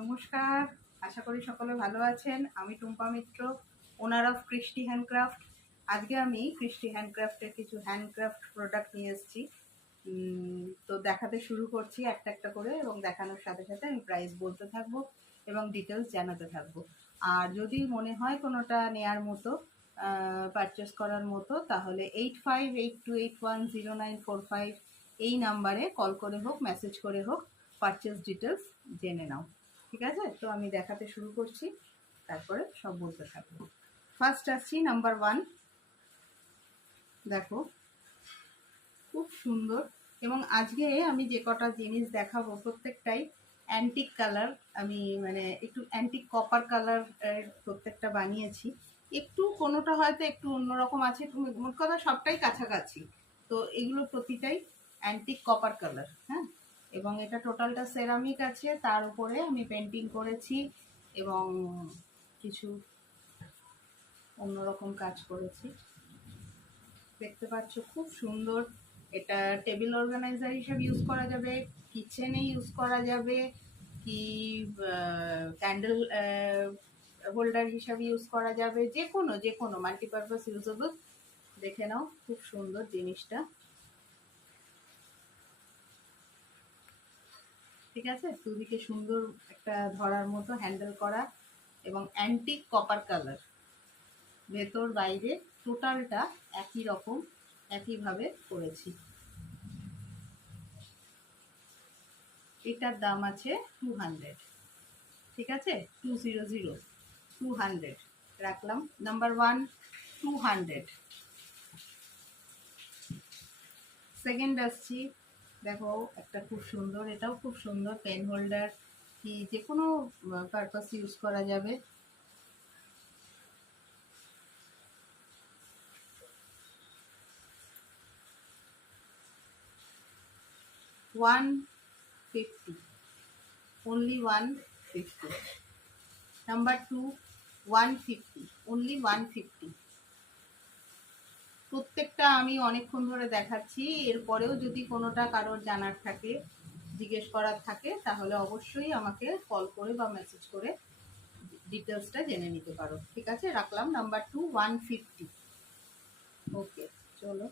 নমস্কার, আশা করি সকলে ভালো আছেন। আমি টুম্পা মিত্র, ওনার অফ কৃষ্টি হ্যান্ডক্রাফট। আজকে আমি কৃষ্টি হ্যান্ডক্রাফটের কিছু হ্যান্ডক্রাফট প্রোডাক্ট নিয়ে এসেছি। তো দেখাতে শুরু করছি একটা একটা করে, এবং দেখানোর সাথে সাথে আমি প্রাইস বলতে থাকবো এবং ডিটেলস জানাতে থাকবো। আর যদি মনে হয় কোনোটা নেয়ার মতো, পারচেস করার মতো, তাহলে 8582810945 এই নাম্বারে কল করে হোক, মেসেজ করে হোক, পারচেস ডিটেলস জেনে নাও। ঠিক আছে? তো আমি দেখাতে শুরু করছি, তারপরে সব বলতে থাকবো। ফার্স্ট আসছি নাম্বার 1। দেখো, খুব সুন্দর। এবং আজকে আমি যে কটা জিনিস দেখাবো প্রত্যেকটাই অ্যান্টিক কালার। আমি একটু অ্যান্টিক কপার কালার প্রত্যেকটা বানিয়েছি। একটু কোনোটা হয়তো একটু অন্যরকম আছে, মোট কথা সবটাই কাছাকাছি। তো এগুলো প্রতিটাই অ্যান্টিক কপার কালার। হ্যাঁ, এবং এটা টোটালটা সেরামিক আছে, তার উপরে আমি পেন্টিং করেছি এবং কিছু অন্যরকম কাজ করেছি। দেখতে পাচ্ছ খুব সুন্দর। এটা টেবিল অর্গানাইজার হিসেবে ইউজ করা যাবে, কিচেনে ইউজ করা যাবে, কি ক্যান্ডেল হোল্ডার হিসাবে ইউজ করা যাবে, যে কোনো মাল্টিপারপাস ইউজেবল। দেখে নাও, খুব সুন্দর জিনিসটা। ঠিক আছে, দুদিকে সুন্দর একটা ধরার মতো হ্যান্ডেল করা, এবং অ্যান্টিক কপার কালার, ভেতর বাইরে টোটালটা একই রকম, একইভাবে করেছি। এটার দাম আছে 200। ঠিক আছে, 200, 200 রাখলাম। নাম্বার 1 200। সেকেন্ড আসছি, দেখো একটা খুব সুন্দর, এটাও খুব সুন্দর পেন হোল্ডার, কি যে কোনো পারপাস ইউজ করা যাবে। $150, only 150। Number 2 150, only 150। প্রত্যেকটা আমি অনেকক্ষণ ধরে দেখাচ্ছি, এরপরেও যদি কোনোটা কারোর জানার থাকে, জিজ্ঞেস করার থাকে, তাহলে অবশ্যই আমাকে কল করে বা মেসেজ করে ডিটেলসটা জেনে নিতে পারো। ঠিক আছে, রাখলাম। নাম্বার 2 150। ওকে, চলো।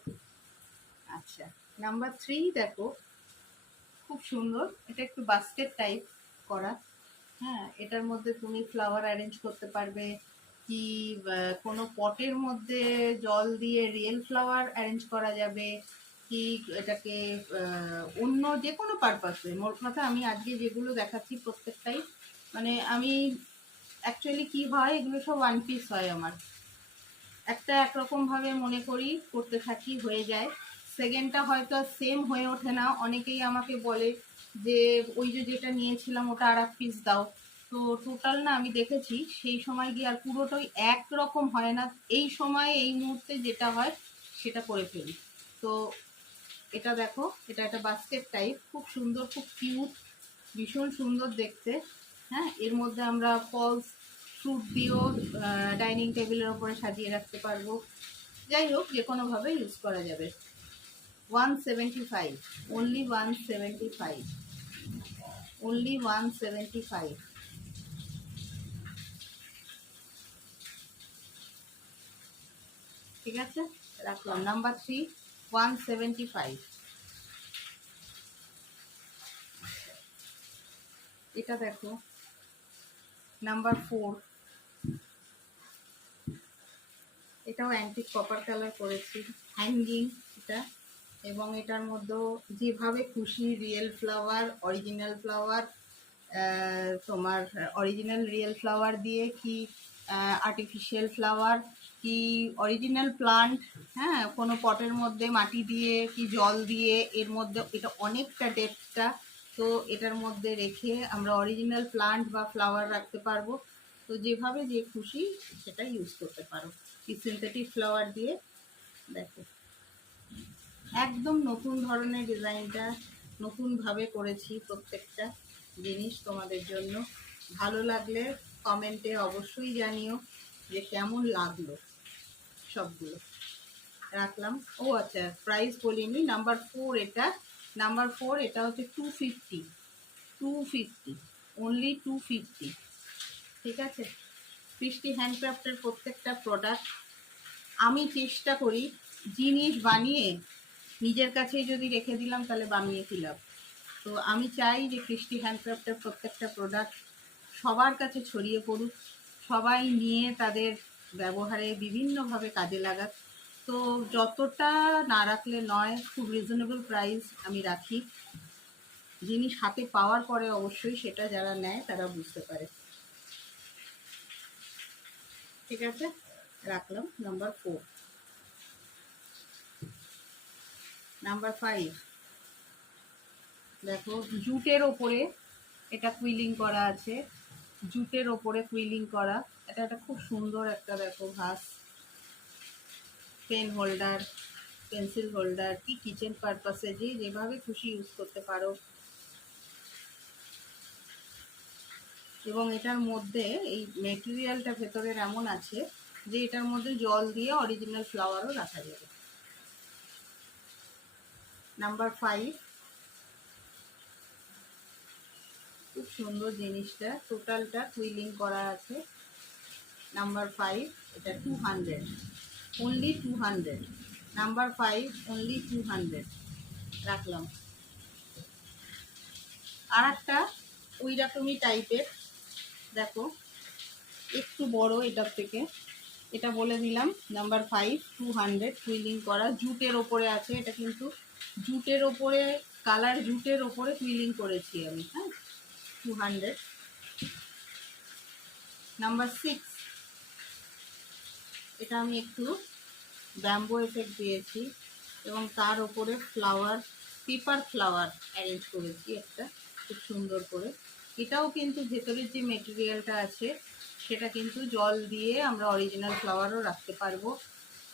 আচ্ছা, নাম্বার 3 দেখো, খুব সুন্দর। এটা একটু বাস্কেট টাইপ করা। হ্যাঁ, এটার মধ্যে তুমি ফ্লাওয়ার অ্যারেঞ্জ করতে পারবে, কি কোনো পটের মধ্যে জল দিয়ে রিয়েল ফ্লাওয়ার অ্যারেঞ্জ করা যাবে, কি এটাকে অন্য যে কোনো পারপাসে। মোট কথা আমি আজকে যেগুলো দেখাচ্ছি প্রত্যেকটাই আমি অ্যাকচুয়ালি কি হয়, এগুলো সব ওয়ান পিস হয় আমার। একটা একরকমভাবে মনে করি করতে থাকি, হয়ে যায়। সেকেন্ডটা হয়তো আর সেম হয়ে ওঠে না। অনেকেই আমাকে বলে যে ওই যেটা নিয়েছিলাম ওটা আর এক পিস দাও। তো টোটাল না আমি দেখেছি সেই সময় গিয়ে আর পুরোটাই একরকম হয় না। এই সময় এই মুহূর্তে যেটা হয় সেটা করে ফেলি। তো এটা দেখো, এটা একটা বাস্কেট টাইপ, খুব সুন্দর, খুব কিউট, ভীষণ সুন্দর দেখতে। হ্যাঁ, এর মধ্যে আমরা ফলস ফ্রুট দিয়েও ডাইনিং টেবিলের ওপরে সাজিয়ে রাখতে পারবো। যাই হোক, যে কোনোভাবে ইউজ করা যাবে। 175, only 175, only 175। ঠিক আছে, রাখলাম। নাম্বার 3 175। এটা দেখো, নাম্বার 4। এটাও অ্যান্টিক কপার কালার করেছি, হ্যাঙ্গিং এটা। এবং এটার মধ্যেও যেভাবে খুশি রিয়েল ফ্লাওয়ার, অরিজিনাল ফ্লাওয়ার, তোমার অরিজিনাল রিয়েল ফ্লাওয়ার দিয়ে, কি আর্টিফিশিয়াল ফ্লাওয়ার, কি অরিজিনাল প্লান্ট, হ্যাঁ, কোনো পটের মধ্যে মাটি দিয়ে কি জল দিয়ে, এর মধ্যে এটা অনেকটা ডেপথটা। তো এটার মধ্যে রেখে আমরা অরিজিনাল প্লান্ট বা ফ্লাওয়ার রাখতে পারবো। তো যেভাবে যে খুশি সেটা ইউজ করতে পারো। কি সিনথেটিক ফ্লাওয়ার দিয়ে, দেখো একদম নতুন ধরনের ডিজাইনটা, নতুনভাবে করেছি প্রত্যেকটা জিনিস তোমাদের জন্য। ভালো লাগলে কমেন্টে অবশ্যই জানিও যে কেমন লাগলো সবগুলো। রাখলাম। ও আচ্ছা, প্রাইস বলিনি। নাম্বার 4 এটা, নাম্বার 4 এটা হচ্ছে 250, 250। অনলি 250। ঠিক আছে, সৃষ্টি হ্যান্ডক্রাফটের প্রত্যেকটা প্রোডাক্ট আমি চেষ্টা করি জিনিস বানিয়ে নিজের কাছেই যদি রেখে দিলাম তাহলে বানিয়ে ফেলাম। তো আমি চাই যে সৃষ্টি হ্যান্ডক্রাফটের প্রত্যেকটা প্রোডাক্ট সবার কাছে ছড়িয়ে পড়ুক, সবাই নিয়ে তাদের ব্যবহারে বিভিন্নভাবে কাজে লাগাক। তো যতটা না রাখলে নয়, খুব রিজনেবল প্রাইস আমি রাখি। জিনিস হাতে পাওয়ার পরে অবশ্যই সেটা যারা নেয় তারা বুঝতে পারে। ঠিক আছে, রাখলাম। নাম্বার 4। নাম্বার 5 দেখো, জুটের ওপরে এটা কুইলিং করা আছে, জুটের ওপরে কুইলিং করা। এটা একটা খুব সুন্দর একটা দেখো ভাস, পেন হোল্ডার, পেন্সিল হোল্ডার, কি কিচেন পারপাসে যে যেভাবে খুশি ইউজ করতে পারো। এবং এটার মধ্যে এই মেটেরিয়ালটা ভেতরের এমন আছে যে এটার মধ্যে জল দিয়ে অরিজিনাল ফ্লাওয়ারও রাখা যাবে। নাম্বার 5, খুব সুন্দর জিনিসটা, টোটালটা কুইলিং করা আছে। নাম্বার 5, এটা 200, অনলি 200। নাম্বার 5 অনলি 200 রাখলাম। আর একটা ওই রকমই টাইপের দেখো, একটু বড় এটার থেকে, এটা বলে দিলাম। নাম্বার 5 200, কুইলিং করা, জুটের ওপরে আছে। এটা কিন্তু জুটের ওপরে, কালার জুটের ওপরে কুইলিং করেছি আমি। হ্যাঁ, 200। নাম্বার 6, এটা আমি একটু ব্যাম্বো এফেক্ট দিয়েছি এবং তার ওপরে ফ্লাওয়ার, পেপার ফ্লাওয়ার অ্যারেঞ্জ করেছি একটা খুব সুন্দর করে। এটাও কিন্তু ভেতরের যে মেটেরিয়ালটা আছে সেটা কিন্তু জল দিয়ে আমরা অরিজিনাল ফ্লাওয়ারও রাখতে পারবো,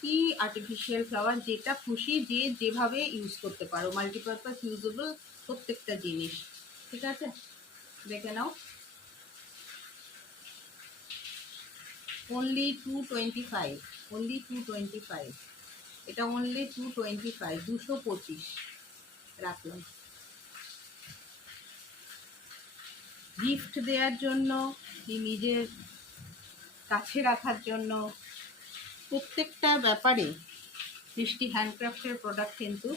কি আর্টিফিশিয়াল ফ্লাওয়ার, যেটা খুশি যে যেভাবে ইউজ করতে পারো, মাল্টিপারপাস ইউজেবল প্রত্যেকটা জিনিস। ঠিক আছে, দেখে নাও। Only 225, only 225। এটা অনলি 225, 225 রাখলাম। গিফট দেওয়ার জন্য কি নিজের কাছে রাখার জন্য, প্রত্যেকটা ব্যাপারে সৃষ্টি হ্যান্ডক্রাফটের প্রোডাক্ট কিন্তু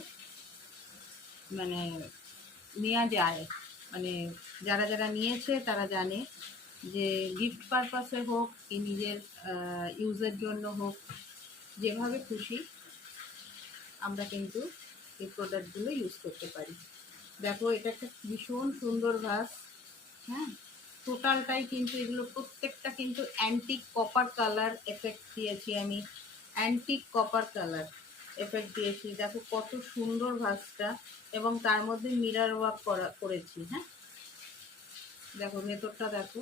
মানে নেওয়া যায়। মানে যারা যারা নিয়েছে তারা জানে যে গিফট পারপাসে হোক কি নিজের ইউজের জন্য হোক, যেভাবে খুশি আমরা কিন্তু এই প্রোডাক্টগুলো ইউজ করতে পারি। দেখো, এটা একটা ভীষণ সুন্দর ভাস। হ্যাঁ, টোটালটাই কিন্তু এগুলো প্রত্যেকটা কিন্তু অ্যান্টিক কপার কালার এফেক্ট দিয়েছি আমি, অ্যান্টিক কপার কালার এফেক্ট দিয়েছি। দেখো কত সুন্দর ভাসটা, এবং তার মধ্যে মিরর ওয়ার্ক করেছি। হ্যাঁ, দেখো ভেতরটা দেখো,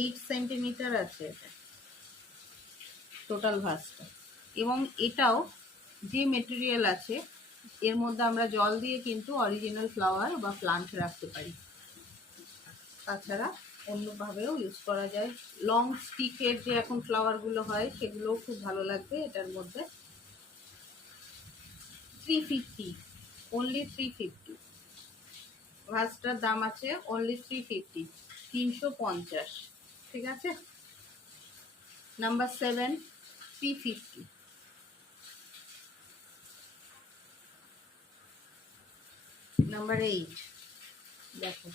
8 সেন্টিমিটার আছে এটা টোটাল ভাসটা। এবং এটাও যে মেটেরিয়াল আছে এর মধ্যে আমরা জল দিয়ে কিন্তু অরিজিনাল ফ্লাওয়ার বা প্লান্ট রাখতে পারি। তাছাড়া অন্যভাবেও ইউজ করা যায়। লং স্টিকের যে এখন ফ্লাওয়ারগুলো হয় সেগুলোও খুব ভালো লাগবে এটার মধ্যে। 350, অনলি 350। ভাসটার দাম আছে অনলি 350, 350। ঠিক আছে, নাম্বার 7 350। নাম্বার 8 দেখো,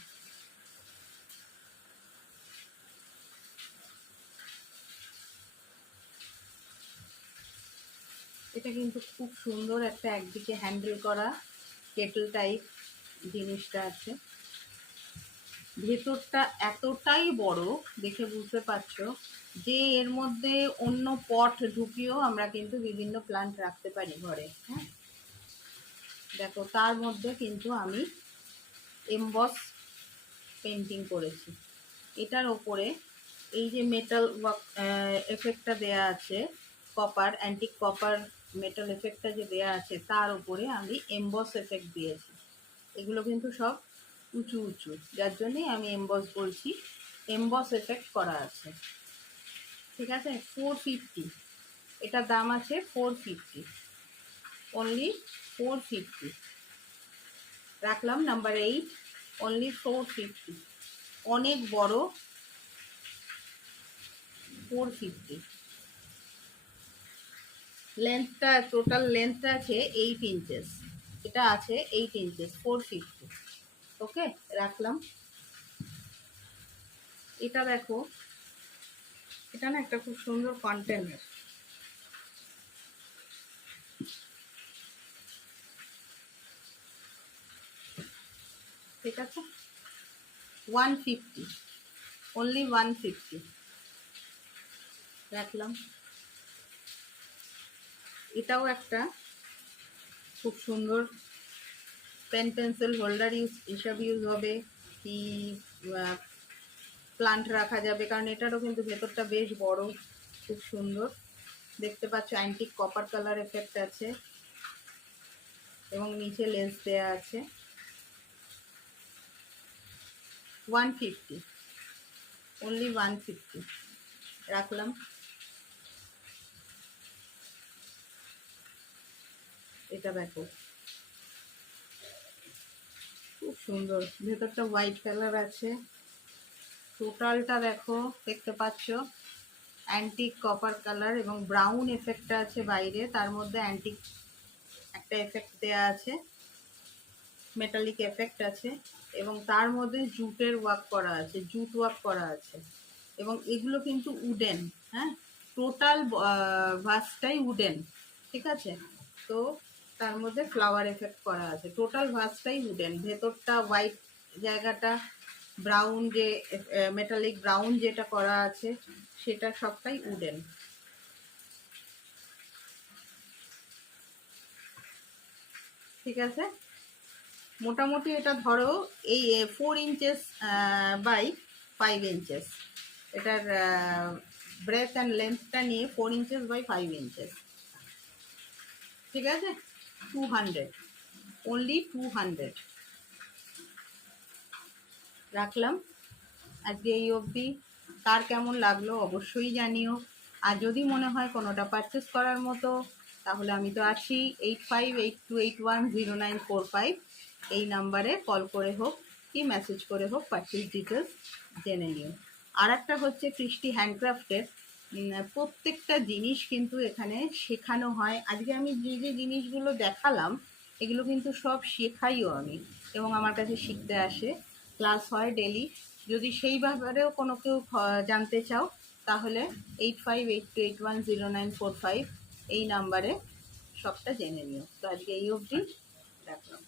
এটা কিন্তু খুব সুন্দর একটা একদিকে হ্যান্ডেল করা কেটল টাইপ জিনিসটা আছে। ভেতরটা এতটাই বড় দেখে বুঝতে পারছো যে এর মধ্যে অন্য পট ঢুকিয়েও আমরা কিন্তু বিভিন্ন প্লান্ট রাখতে পারি ঘরে। হ্যাঁ, দেখো তার মধ্যে কিন্তু আমি এমবস পেন্টিং করেছি। এটার ওপরে এই যে মেটাল ওয়ার্ক এফেক্টটা দেয়া আছে, কপার, অ্যান্টিক কপার মেটাল এফেক্টটা যে দেয়া আছে তার উপরে আমি এমবস এফেক্ট দিয়েছি। এগুলো কিন্তু সব উঁচু উঁচু, যার জন্যই আমি এমবস বলছি, এমবস এফেক্ট করা আছে। ঠিক আছে, 450, এটার দাম আছে 450, অনলি 450 রাখলাম নাম্বার 8, অনলি 450, অনেক বড়, 450। লেন্থটা, টোটাল লেন্থটা আছে 8 ইঞ্চেস, এটা আছে 8 ইঞ্চেস, 450। ওকে, রাখলাম। এটা দেখো, এটা না একটা খুব সুন্দর কন্টেনার, ঠিক আছে, 150, অনলি 150, রাখলাম। এটাও একটা খুব সুন্দর পেন পেন্সিল হোল্ডার হিসাবে ইউজ হবে, কি প্লান্ট রাখা যাবে, কারণ এটারও কিন্তু ভেতরটা বেশ বড়, খুব সুন্দর দেখতে পাচ্ছ। অ্যান্টিক কপার কালার এফেক্ট আছে এবং নিচে লেন্স দেয়া আছে। 150, অনলি 150, রাখলাম। এটা দেখো খুব সুন্দর, ভেতরটা হোয়াইট কালার আছে, টোটালটা দেখো, দেখতে পাচ্ছ অ্যান্টিক কপার কালার এবং ব্রাউন এফেক্টটা আছে বাইরে, তার মধ্যে অ্যান্টিক একটা এফেক্ট দেয়া আছে, মেটালিক এফেক্ট আছে, এবং তার মধ্যে জুটের ওয়ার্ক করা আছে, জুট ওয়ার্ক করা আছে, এবং এগুলো কিন্তু উডেন। হ্যাঁ, টোটাল ভাসটাই উডেন, ঠিক আছে। তো তার মধ্যে ফ্লাওয়ার এফেক্ট করা আছে, টোটাল ভাসটাই উডেন, ভেতরটা হোয়াইট, জায়গাটা ব্রাউন, যে মেটালিক ব্রাউন যেটা করা আছে সেটা সবটাই উডেন, ঠিক আছে। মোটামুটি এটা ধরো এই 4 ইঞ্চেস বাই 5 ইঞ্চেস, এটার ব্রেথ অ্যান্ড লেন্থটা নিয়ে 4 ইঞ্চেস বাই 5 ইঞ্চেস, ঠিক আছে। 200, অনলি 200, রাখলাম। আজকে এই অবধি। কার কেমন লাগলো অবশ্যই জানিও। আর যদি মনে হয় কোনোটা পারচেস করার মতো, তাহলে আমি তো আছি, 8582810945, এই নাম্বারে কল করে হোক কি মেসেজ করে হোক পারচেস ডিটেলস জেনে নিও। আর একটা হচ্ছে কৃষ্টি হ্যান্ডক্রাফটের প্রত্যেকটা জিনিস কিন্তু এখানে শেখানো হয়। আজকে আমি যে যে জিনিসগুলো দেখালাম এগুলো কিন্তু সব শেখাইও আমি, এবং আমার কাছে শিখতে আসে, ক্লাস হয় ডেলি। যদি সেই ব্যাপারেও কোনো কেউ জানতে চাও তাহলে 8582810945 এই নাম্বারে সবটা জেনে নিও। তো আজকে এই অবধি, রাখলাম।